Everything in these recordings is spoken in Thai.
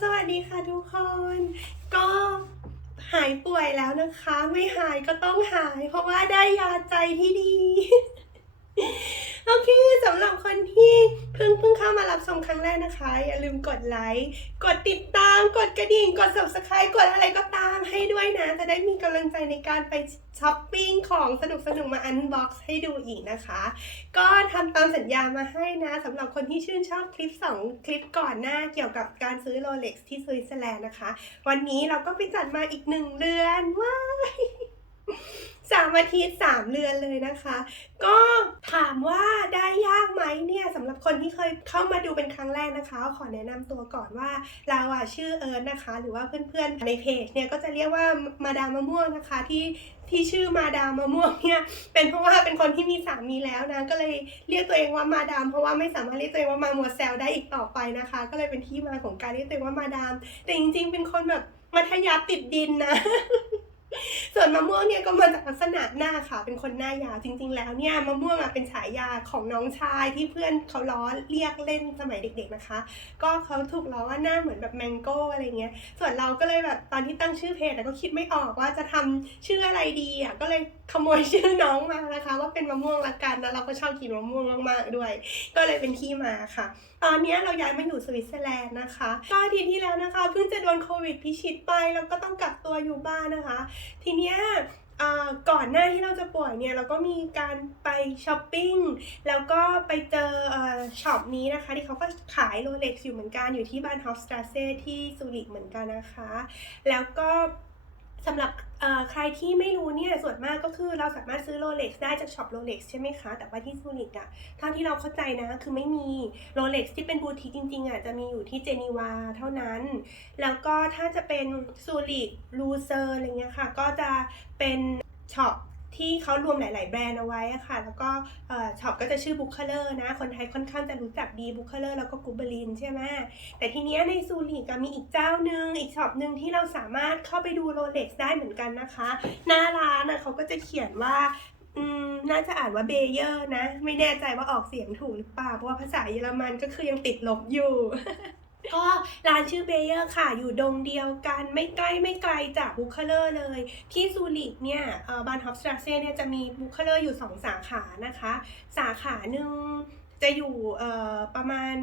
สวัสดีค่ะทุกคน ก็หายป่วยแล้วนะคะ ไม่หายก็ต้องหาย เพราะว่าได้ยาใจที่ดี เคสำหรับคนที่เพิ่งเพิ่งเข้ามารับชมครั้งแรกนะคะ อย่าลืมกดไลค์กดติดตามกดกระดิ่ง กด subscribe กดอะไรก็ตามให้ด้วยนะ จะได้มีกำลังใจในการไปช้อปปิ้งของสนุกสนุกมาอันบ็อกซ์ให้ดูอีกนะคะ ก็ทำตามสัญญามาให้นะสำหรับคนที่ชื่นชอบคลิป 2 คลิปก่อนหน้าเกี่ยวกับการซื้อโรเล็กซ์ที่สวิตเซอร์แลนด์นะคะ วันนี้เราก็ไปจัดมาอีกหนึ่งเรือนว้าย สามอาทิตย์สามเรือนเลยนะคะ ก็ถามว่าได้ยากไหมเนี่ยสำหรับคนที่เคยเข้ามาดูเป็นครั้งแรกนะคะ ขอแนะนำตัวก่อนว่าเราอะชื่อเอิร์นนะคะ หรือว่าเพื่อนๆในเพจเนี่ยก็จะเรียกว่ามาดามมะม่วงนะคะที่ที่ชื่อมาดามมะม่วงเนี่ยเป็นเพราะว่าเป็นคนที่มีสามีแล้วนะก็เลยเรียกตัวเองว่ามาดาม เพราะว่าไม่สามารถเรียกตัวเองว่ามามัวแซลได้อีกต่อไปนะคะ ก็เลยเป็นที่มาของการเรียกตัวเองว่ามาดาม แต่จริงๆ เป็นคนแบบมัธยัติดดินนะ ส่วนมะม่วงเนี่ยก็มาจากลักษณะหน้าค่ะ เป็นคนหน้ายาวจริง ๆ แล้วเนี่ยมะม่วงอะเป็นฉายาของน้องชายที่เพื่อนเขาล้อเรียกเล่นสมัยเด็ก ๆนะคะ ก็เขาถูกล้อว่าหน้าเหมือนแบบแมงโก้อะไรเงี้ย ส่วนเราก็เลยแบบตอนที่ตั้งชื่อเพจก็คิดไม่ออกว่าจะทำชื่ออะไรดีอะก็เลยขโมยชื่อน้องมานะคะ ว่าเป็นมะม่วงละกันแล้วเราก็ชอบกินมะม่วงมากๆด้วย ก็เลยเป็นที่มาค่ะ ตอนนี้เราย้ายมาอยู่สวิตเซอร์แลนด์นะคะก็ทิตย์ที่แล้วนะคะเพิ่งจะโดนโควิดพิชิตไปแล้วก็ต้องกักตัวอยู่บ้านนะคะ ทีเนี้ยก่อนหน้าที่เราจะป่วยเนี่ยเราก็มีการไปช้อปปิ้งแล้วก็ไปเจอเอ่อช็อปนี้นะคะ ที่เขาก็ขายโรเล็กซ์อยู่เหมือนกันอยู่ที่บ้านฮอฟสตาเซ่ที่ซูริกเหมือนกันนะคะ แล้วก็ สำหรับใครที่ไม่รู้เนี่ยส่วนมากก็คือเราสามารถซื้อโรเล็กซ์ได้จากช็อปโรเล็กซ์ใช่ไหมคะ แต่ว่าที่ซูริกอะเท่าที่เราเข้าใจนะคือไม่มีโรเล็กซ์ที่เป็นบูติกจริงๆอะจะมีอยู่ที่เจนีวาเท่านั้น แล้วก็ถ้าจะเป็นซูริกลูเซอร์อะไรเงี้ยค่ะ ก็จะเป็นช็อป ที่เขารวมหลาย ๆ แบรนด์เอาไว้ค่ะ แล้วก็ช็อปก็จะชื่อบุ๊คเคอร์นะ คนไทยค่อนข้างจะรู้จักดีบุ๊คเคอร์แล้วก็กูเบลินใช่ไหมแต่ทีเนี้ยในซูริกมีอีกเจ้าหนึ่งอีกช็อปหนึ่งที่เราสามารถเข้าไปดูโรเล็กซ์ได้เหมือนกันนะคะ หน้าร้านอะเขาก็จะเขียนว่าน่าจะอ่านว่าเบเยอร์นะ ไม่แน่ใจว่าออกเสียงถูกหรือเปล่าเพราะว่าภาษาเยอรมันก็คือยังติดลบอยู่ ก็ร้านชื่อเบเยอร์ค่ะ อยู่ดงเดียวกันไม่ใกล้ไม่ไกลจากบุคเคเลอร์เลย ที่ซูริกเนี่ยบานฮอฟสตราเซ่เนี่ยจะมีบุคเคเลอร์อยู่ 2 สาขานะคะ สาขาหนึ่งจะอยู่ประมาณ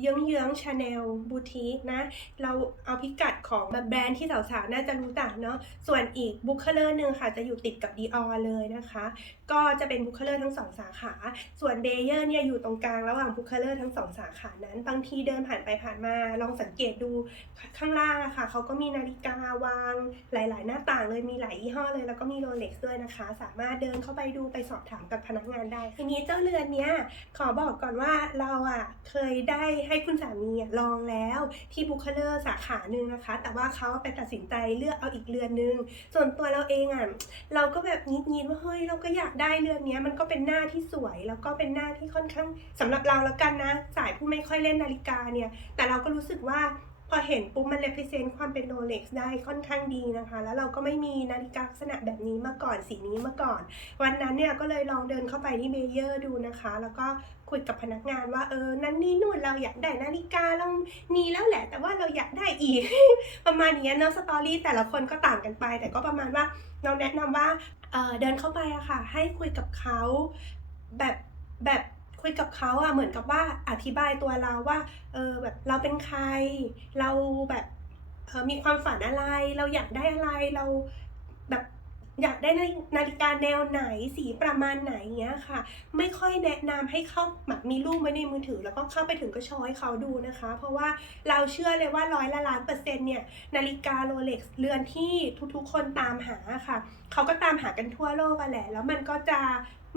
เยื้องเยื้องชาแนลบูติกนะ เราเอาพิกัดของแบรนด์ที่สาวๆ น่าจะรู้จักเนาะส่วนอีกบุคเคเลอร์หนึ่งค่ะ จะอยู่ติดกับดีออเลยนะคะ ก็จะเป็นบุคเคเลอร์ทั้งสองสาขา ส่วนเบเยอร์เนี่ยอยู่ตรงกลางระหว่างบุคเคเลอร์ทั้งสองสาขานั้น บางทีเดินผ่านไปผ่านมาลองสังเกตดูข้างล่างอะค่ะเขาก็มีนาฬิกาวางหลาย ๆ หน้าต่างเลยมีหลายยี่ห้อเลยแล้วก็มีโรเล็กซ์ด้วยนะคะ สามารถเดินเข้าไปดูไปสอบถามกับพนักงานได้ ทีนี้เจ้าเรือนเนี้ยขอบอกก่อนว่าเราอะเคยได้ให้คุณสามีลองแล้วที่บุคเลอร์สาขาหนึ่งนะคะ แต่ว่าเขาไปตัดสินใจเลือกเอาอีกเรือนหนึง ส่วนตัวเราเองอะเราก็แบบนิดๆว่าเฮ้ยเราก็อยากได้เรื่อนเนี้มันก็เป็นหน้าที่สวย แล้วก็เป็นหน้าที่ค่อนข้างสำหรับเราแล้วกันนะ สายผู้ไม่ค่อยเล่นนาฬิกาเนี่ย แต่เราก็รู้สึกว่าพอเห็นปุ๊บมัน represent ความเป็นโรเล็กซ์ได้ค่อนข้างดีนะคะ แล้วเราก็ไม่มีนาฬิกาลักษณะแบบนี้มาก่อนสีนี้มาก่อน วันนั้นเนี่ยก็เลยลองเดินเข้าไปที่เบเยอร์ดูนะคะ แล้วก็คุยกับพนักงานว่าเออนั่นนี่นู่นเราอยากได้นาฬิกาเรามีแล้วแหละ แต่ว่าเราอยากได้อีก ประมาณนี้เนอะสตอรี่แต่ละคนก็ต่างกันไป แต่ก็ประมาณว่าเราแนะนำว่า เดินเข้าไปอะค่ะ ให้คุยกับเขาแบบแบบคุยกับเขาอะเหมือนกับว่าอธิบายตัวเราว่าเออแบบเราเป็นใคร เราแบบมีความฝันอะไร เราอยากได้อะไรเราแบบอยากได้นาฬิกาแนวไหนสีประมาณไหนเงี้ยค่ะ ไม่ค่อยแนะนำให้เข้าแบบมีรูปไว้ในมือถือ แล้วก็เข้าไปถึงก็ชว์ให้เขาดูนะคะ เพราะว่าเราเชื่อเลยว่าร้อยละล้านเปอร์เซ็นต์เนี่ยนาฬิกาโรเล็กซ์เรือนที่ทุกๆคนตามหาค่ะ เขาก็ตามหากันทั่วโลกกันแหละ แล้วมันก็จะ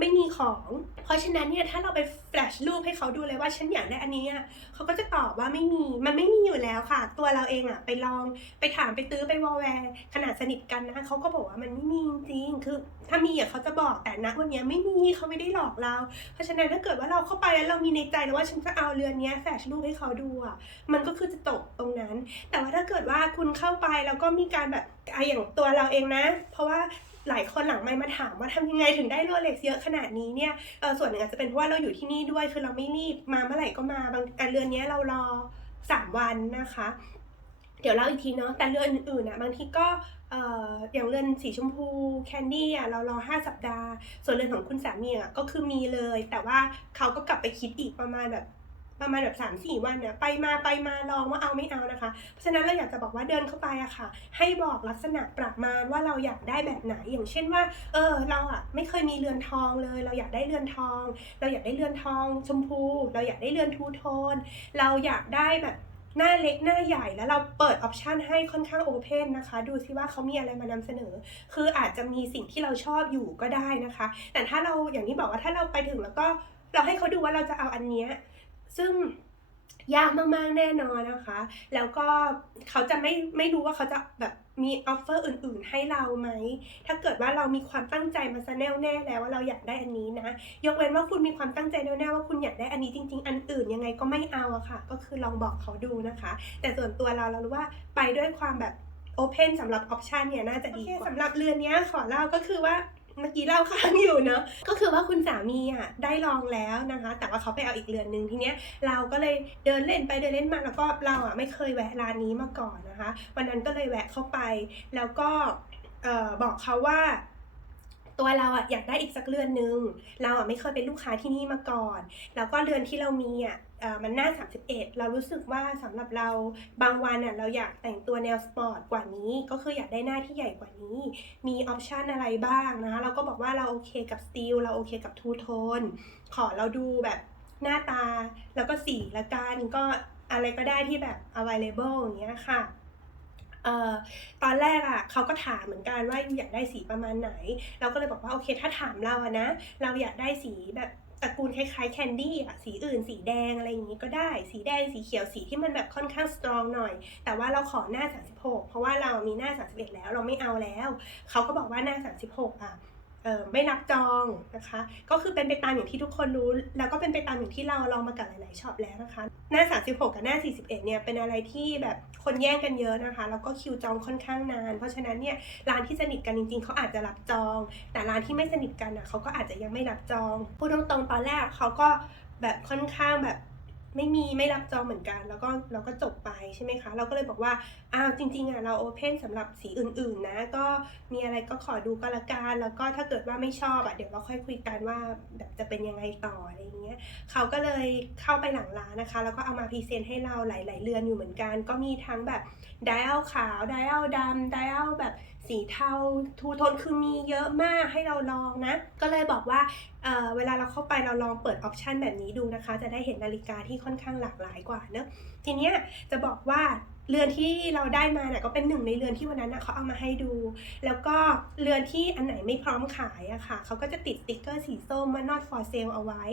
ไม่มีของ เพราะฉะนั้นเนี่ยถ้าเราไปแฟลชรูปให้เขาดูเลยว่าฉันอยากได้อันนี้อะเขาก็จะตอบว่าไม่มี มันไม่มีอยู่แล้วค่ะ ตัวเราเองอะไปลองไปถามไปตื้อไปวอลแวร์ขนาดสนิทกันนะเขาก็บอกว่ามันไม่มีจริงๆคือ ถ้ามีอะเขาจะบอกแต่ณวันเนี้ยไม่มีเขาไม่ได้หลอกเรา เพราะฉะนั้นถ้าเกิดว่าเราเข้าไปแล้วเรามีในใจแล้วว่าฉันจะเอาเรือนนี้แฟลชรูปให้เขาดูอะมันก็คือจะจบตรงนั้น แต่ว่าถ้าเกิดว่าคุณเข้าไปแล้วก็มีการแบบออย่างตัวเราเองนะ เพราะว่า หลายคนหลังไม่มาถามว่าทำยังไงถึงได้โรเล็กซ์เยอะขนาดนี้เนี่ยส่วนหนึ่งอาจจะเป็นเพราะว่าเราอยู่ที่นี่ด้วยคือเราไม่รีบมาเมื่อไหร่ก็มาบางอันเรือนนี้เรารอสามวันนะคะ เดี๋ยวเล่าอีกทีเนาะแต่เรือนอื่นๆอะบางทีก็เอ่ออย่างเรือนสีชมพูแคนดี้อะเรารอห้าสัปดาห์ ส่วนเรือนของคุณสามีอะก็คือมีเลย แต่ว่าเขาก็กลับไปคิดอีกประมาณแบบ ประมาณแบบสามสี่วันเนี่ยไปมาไปมาลองว่าเอาไม่เอานะคะ เพราะฉะนั้นเราอยากจะบอกว่าเดินเข้าไปอะค่ะ ให้บอกลักษณะประมาณว่าเราอยากได้แบบไหน อย่างเช่นว่า เออเราอะไม่เคยมีเรือนทองเลย เราอยากได้เรือนทอง เราอยากได้เรือนทอง ชมพู เราอยากได้เรือนทูโทน เราอยากได้แบบหน้าเล็กหน้าใหญ่แล้วเราเปิดออปชันให้ค่อนข้างโอเพนนะคะ ดูซิว่าเขามีอะไรมานำเสนอ คืออาจจะมีสิ่งที่เราชอบอยู่ก็ได้นะคะ แต่ถ้าเราอย่างที่บอกว่าถ้าเราไปถึงแล้วก็เราให้เขาดูว่าเราจะเอาอันเนี้ย ซึ่งยากมากๆแน่นอนนะคะ แล้วก็เขาจะไม่ไม่รู้ว่าเขาจะแบบมีออฟเฟอร์อื่น ๆ ให้เราไหม ถ้าเกิดว่าเรามีความตั้งใจมาซะแน่วแน่แล้วว่าเราอยากได้อันนี้นะ ยกเว้นว่าคุณมีความตั้งใจแน่วๆว่าคุณอยากได้อันนี้จริง ๆ อันอื่นยังไงก็ไม่เอาอะค่ะ ก็คือลองบอกเขาดูนะคะ แต่ส่วนตัวเราเรารู้ว่าไปด้วยความแบบโอเพนสำหรับออปชันเนี่ยน่าจะดีกว่าสำหรับเรือนนี้ขอเล่าก็คือว่า เมื่อกี้เล่าค้างอยู่เนาะก็คือว่าคุณสามีอะได้ลองแล้วนะคะ แต่ว่าเขาไปเอาอีกเรือนหนึ่งทีเนี้ยเราก็เลยเดินเล่นไปเดินเล่นมาแล้วก็เราอะไม่เคยแวะร้านนี้มาก่อนนะคะ วันนั้นก็เลยแวะเข้าไป แล้วก็เอ่อบอกเขาว่าตัวเราอะอยากได้อีกสักเรือนหนึ่งเราอะไม่เคยเป็นลูกค้าที่นี่มาก่อน แล้วก็เรือนที่เรามีอะ มันหน้า 31 เรารู้สึกว่าสำหรับเราบางวันอะเราอยากแต่งตัวแนวสปอร์ตกว่านี้ ก็คืออยากได้หน้าที่ใหญ่กว่านี้ มีออปชันอะไรบ้างนะคะเราก็บอกว่าเราโอเคกับสตีลเราโอเคกับทูโทนขอเราดูแบบหน้าตาแล้วก็สีละกันก็อะไรก็ได้ที่แบบ available อย่างเงี้ยค่ะออตอนแรกอะเขาก็ถามเหมือนกันว่าอยากได้สีประมาณไหน เราก็เลยบอกว่าโอเคถ้าถามเราอะนะ เราอยากได้สีแบบ ตระกูลคล้ายๆแคนดี้อะสีอื่น สีแดงอะไรอย่างนี้ก็ได้ สีแดงสีเขียวสีที่มันแบบค่อนข้างสตรองหน่อย แต่ว่าเราขอหน้า 36 เพราะว่าเรามีหน้า 31 แล้วเราไม่เอาแล้ว เขาก็บอกว่าหน้า 36อะเออ ไม่รับจองนะคะ ก็คือเป็นไปตามอย่างที่ทุกคนรู้ แล้วก็เป็นไปตามอย่างที่เราลองมากับหลายๆช็อปแล้วนะคะ หน้า 36 กับหน้า 41 เนี่ยเป็นอะไรที่แบบคนแย่งกันเยอะนะคะ แล้วก็คิวจองค่อนข้างนาน เพราะฉะนั้นเนี่ยร้านที่สนิทกันจริง ๆเขาอาจจะรับจอง แต่ร้านที่ไม่สนิทกันอะเขาก็อาจจะยังไม่รับจองพูดตรงๆตอนแรกเขาก็แบบค่อนข้างแบบ ไม่มีไม่รับจองเหมือนกัน แล้วก็เราก็จบไปใช่ไหมคะ เราก็เลยบอกว่าอ้าวจริงๆอะเราโอเพนสำหรับสีอื่นๆนะ ก็มีอะไรก็ขอดูก็ละกันแล้วก็ถ้าเกิดว่าไม่ชอบอะเดี๋ยวเราค่อยคุยกันว่าแบบจะเป็นยังไงต่ออะไรอย่างเงี้ยเขาก็เลยเข้าไปหลังร้านนะคะ แล้วก็เอามาพรีเซนต์ให้เราหลาย ๆเรือนอยู่เหมือนกัน ก็มีทั้งแบบไดอัลขาวไดอัลดำไดอัลแบบ สีเทาทูโทนคือมีเยอะมากให้เราลองนะ ก็เลยบอกว่าเเวลาเราเข้าไปเราลองเปิดออปชันแบบนี้ดูนะคะ จะได้เห็นนาฬิกาที่ค่อนข้างหลากหลายกว่าเนะทีเนี้ยจะบอกว่าเรือนที่เราได้มาเนี่ยก็เป็นหนึ่งในเรือนที่วันนั้นนะเขาเอามาให้ดู แล้วก็เรือนที่อันไหนไม่พร้อมขายอะค่ะเขาก็จะติดสติกเกอร์สีส้มว่า not for sale เอาไว้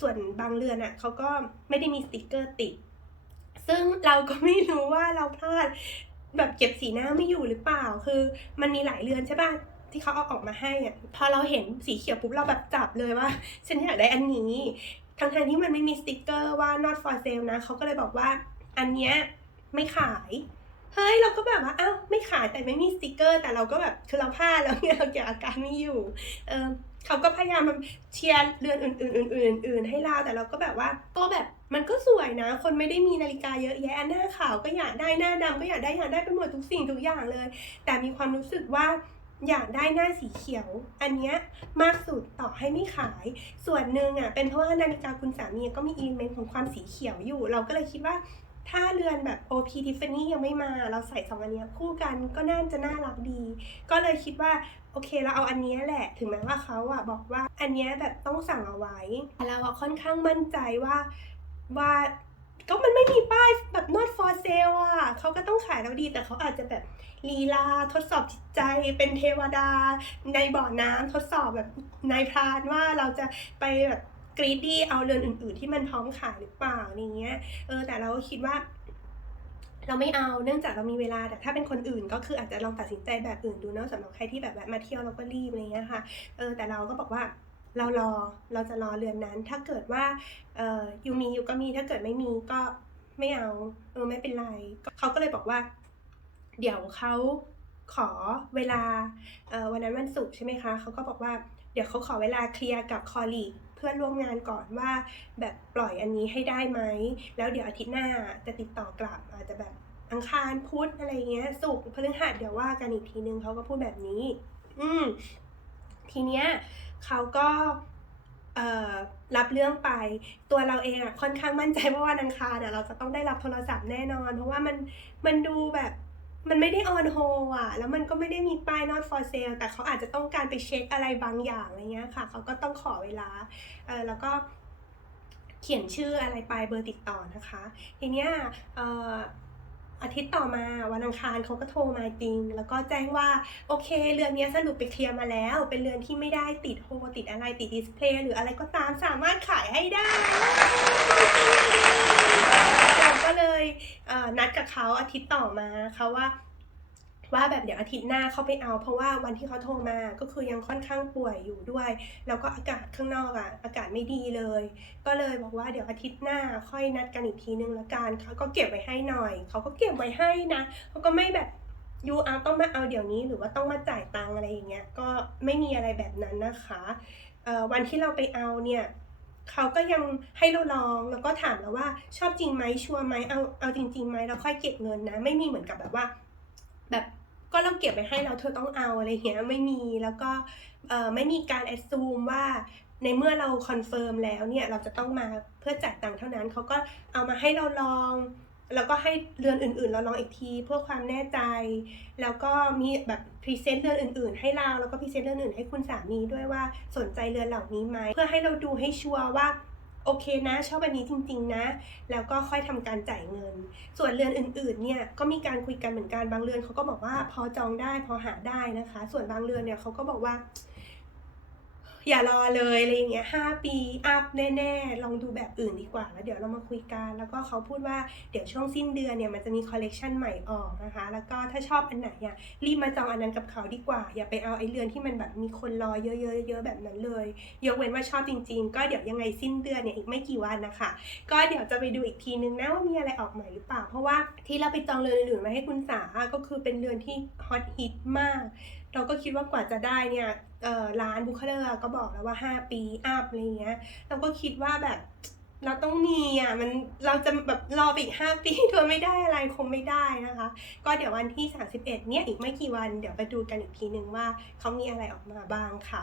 ส่วนบางเรือนอะเขาก็ไม่ได้มีสติกเกอร์ติดซึ่งเราก็ไม่รู้ว่าเราพลาด แบบเก็บสีหน้าไม่อยู่หรือเปล่า คือมันมีหลายเรือนใช่ป่ะที่เขาเอาออกมาให้อะพอเราเห็นสีเขียวปุ๊บเราแบบจับเลยว่า ฉันอยากได้อันนี้ทั้งทที่มันไม่มีสติกเกอร์ว่า not for sale นะเขาก็เลยบอกว่าอันเนี้ยไม่ขายเฮ้ยเราก็แบบว่าอ้าวไม่ขายแต่ไม่มีสติกเกอร์ แต่เราก็แบบคือเราพลาดแล้วเนี่ยเราเก็บอาการไม่อยู่เออ เขาก็พยายามมาเชียร์เรือนอื่นๆอื่นๆอื่นๆให้เราแต่เราก็แบบว่าก็แบบมันก็สวยนะ คนไม่ได้มีนาฬิกาเยอะแยะหน้าขาวก็อยากได้หน้าดำก็อยากได้อยากได้ไปหมดทุกสิ่งทุกอย่างเลย แต่มีความรู้สึกว่าอยากได้หน้าสีเขียว อันเนี้ยมากสุดต่อให้ไม่ขาย ส่วนหนึ่งอะเป็นเพราะว่านาฬิกาคุณสามีก็มีอิเลเมนต์ของความสีเขียวอยู่ เราก็เลยคิดว่าถ้าเรือนแบบ OP Tiffany ยังไม่มา เราใส่สองอันนี้คู่กันก็น่าจะน่ารักดี ก็เลยคิดว่า โอเคเราเอาอันนี้แหละ ถึงแม้ว่าเขาอะบอกว่าอันนี้แบบต้องสั่งเอาไว้แต่เราอะค่อนข้างมั่นใจว่าว่าก็มันไม่มีป้ายแบบ not for sale อะเขาก็ต้องขายเราดี แต่เขาอาจจะแบบลีลาทดสอบจิตใจเป็นเทวดา ในบ่อน้ำทดสอบแบบนายพรานว่าเราจะไปแบบกรีดดี้เอาเรือนอื่น ๆ ที่มันพร้อมขายหรือเปล่าอย่างเงี้ยเออแต่เราคิดว่า เราไม่เอาเนื่องจากเรามีเวลาแต่ถ้าเป็นคนอื่น ก็คืออาจจะลองตัดสินใจแบบอื่นดูเนาะสำหรับใครที่แบบแวะมาเที่ยวเราก็รีบอะไรเงี้ยค่ะเออแต่เราก็บอกว่าเรารอเราจะรอเรือนนั้น ถ้าเกิดว่าเอออยู่มีอยู่ก็มีถ้าเกิดไม่มีก็ไม่เอาเออไม่เป็นไรเขาก็เลยบอกว่า เดี๋ยวเขาขอเวลาเออวันนั้นวันศุกร์ใช่ไหมคะเขาก็บอกว่าเดี๋ยวเขาขอเวลาเคลียร์กับคอลี เพื่อนร่วมงานก่อนว่า แบบปล่อยอันนี้ให้ได้ไหม แล้วเดี๋ยวอาทิตย์หน้าจะติดต่อกลับอาจจะแบบอังคารพุธอะไรเงี้ยศุกร์พฤหัสเดี๋ยวว่ากันอีกทีนึงเขาก็พูดแบบนี้ อืมทีเนี้ยเขาก็รับเรื่องไปตัวเราเองอะค่อนข้างมั่นใจว่าวันอังคารอะเราจะต้องได้รับโทรศัพท์แน่นอน เพราะว่ามันมันดูแบบ มันไม่ได้ออนโฮอะแล้วมันก็ไม่ได้มีป้าย not for sale แต่เขาอาจจะต้องการไปเช็คอะไรบางอย่างอะไรเงี้ยค่ะ เขาก็ต้องขอเวลา เออแล้วก็เขียนชื่ออะไรไปเบอร์ติดต่อนะคะ ทีเนี้ยเอ่ออาทิตย์ต่อมาวันอังคารเขาก็โทรมาจริง แล้วก็แจ้งว่าโอเคเรือนนี้สรุปไปเคลียร์มาแล้ว เป็นเรือนที่ไม่ได้ติดโฮติดอะไรติดดิสเพลย์หรืออะไรก็ตามสามารถขายให้ได้เราก็เลยเอ่อนัดกับ เขาอาทิตย์ต่อมาเขาว่า ว่าแบบเดี๋ยวอาทิตย์หน้าเขาไปเอา เพราะว่าวันที่เขาโทรมาก็คือยังค่อนข้างป่วยอยู่ด้วย แล้วก็อากาศข้างนอกอะอากาศไม่ดีเลย ก็เลยบอกว่าเดี๋ยวอาทิตย์หน้าค่อยนัดกันอีกทีนึงละกันเขาก็เก็บไว้ให้หน่อยเขาก็เก็บไว้ให้นะเขาก็ไม่แบบยูเอาต้องมาเอาเดี๋ยวนี้หรือว่าต้องมาจ่ายตังอะไรอย่างเงี้ยก็ไม่มีอะไรแบบนั้นนะคะวันที่เราไปเอาเนี่ย เขาก็ยังให้เราลองแล้วก็ถามเราว่าชอบจริงไหมชัวร์ไหมเอาเอาจริงๆไหมเราค่อยเก็บเงินนะ ไม่มีเหมือนกับแบบว่า แบบก็เราเก็บไปให้เราเธอต้องเอาอะไรเงี้ยไม่มีแล้วก็เอ่อไม่มีการแอดซูมว่าในเมื่อเราคอนเฟิร์มแล้วเนี่ยเราจะต้องมาเพื่อจ่ายตังค์เท่านั้นเขาก็เอามาให้เราลอง แล้วก็ให้เรือนอื่นๆ เราลองอีกทีเพื่อความแน่ใจ แล้วก็มีแบบพรีเซนต์เรือนอื่น ๆ ให้เราแล้วก็พรีเซนต์เรือนอื่นให้คุณสามีด้วยว่าสนใจเรือนเหล่านี้ไหมเพื่อให้เราดูให้ชัวร์ว่าโอเคนะชอบอันนี้จริง ๆ นะ แล้วก็ค่อยทำการจ่ายเงิน ส่วนเรือนอื่นๆเนี่ยก็มีการคุยกันเหมือนกันบางเรือนเขาก็บอกว่าพอจองได้พอหาได้นะคะ ส่วนบางเรือนเนี่ยเขาก็บอกว่า อย่ารอเลยอะไรอย่างเงี้ยห้าปีอัพแน่ๆ ลองดูแบบอื่นดีกว่า แล้วเดี๋ยวเรามาคุยกัน แล้วก็เขาพูดว่าเดี๋ยวช่วงสิ้นเดือนเนี่ยมันจะมีคอลเลกชันใหม่ออกนะคะ แล้วก็ถ้าชอบอันไหนอะรีบมาจองอันนั้นกับเขาดีกว่า อย่าไปเอาไอ้เรือนที่มันแบบมีคนรอเยอะๆแบบนั้นเลย ยกเว้นว่าชอบจริง ๆ ก็เดี๋ยวยังไงสิ้นเดือนเนี่ยอีกไม่กี่วันนะคะ ก็เดี๋ยวจะไปดูอีกทีนึงนะว่ามีอะไรออกใหม่หรือเปล่า เพราะว่าที่เราไปจองเรือนอื่นๆมาให้คุณสาก็คือเป็นเรือนที่ฮอตฮิตมาก เราก็คิดว่ากว่าจะได้เนี่ยร้านบุคเลอร์ก็บอกแล้วว่า 5 ปีอัพอะไรเงี้ย เราก็คิดว่าแบบเราต้องมีอะมันเราจะแบบรออีก 5 ปีเธอไม่ได้อะไรคงไม่ได้นะคะ ก็เดี๋ยววันที่ 31 เนี่ยอีกไม่กี่วันเดี๋ยวไปดูกันอีกทีนึงว่าเขามีอะไรออกมาบ้างค่ะ